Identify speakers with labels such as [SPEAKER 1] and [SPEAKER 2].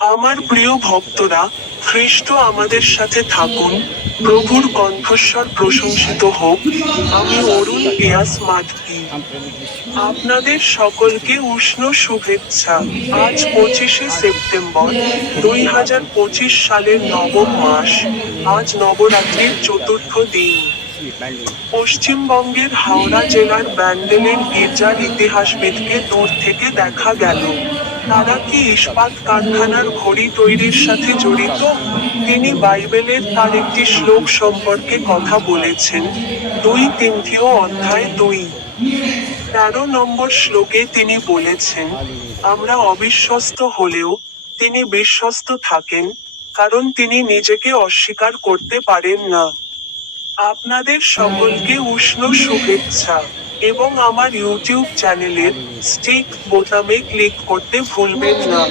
[SPEAKER 1] আমার প্রিয় ভক্তরা, খ্রিস্ট আমাদের সাথে থাকুন, প্রভুর কণ্ঠস্বর প্রশংসিত হোক, আমি অরুণ পেয়াস মাধবী আপনাদের সকলকে উষ্ণ শুভেচ্ছা। আজ পঁচিশে সেপ্টেম্বর দুই হাজার পঁচিশ সালের নবম মাস, আজ নবরাত্রির চতুর্থ দিন। পশ্চিমবঙ্গের হাওড়া জেলার ব্যান্ডেলের গির্জার ইতিহাসবিদকে দূর থেকে দেখা গেল। তারা কি ইস্পাত কারখানার ঘড়ি তৈরির সাথে জড়িত? তিনি বাইবেলের তার একটি শ্লোক সম্পর্কে কথা বলেছেন। দুই তিনথিও অধ্যায় দুই। তেরো নম্বর শ্লোকে তিনি বলেছেন, আমরা অবিশ্বস্ত হলেও তিনি বিশ্বস্ত থাকেন, কারণ তিনি নিজেকে অস্বীকার করতে পারেন না। আপনাদের সকলকে উষ্ণ শুভেচ্ছা। এবং আমার ইউটিউব চ্যানেলের স্টিক বোতামে ক্লিক করতে ভুলবেন না।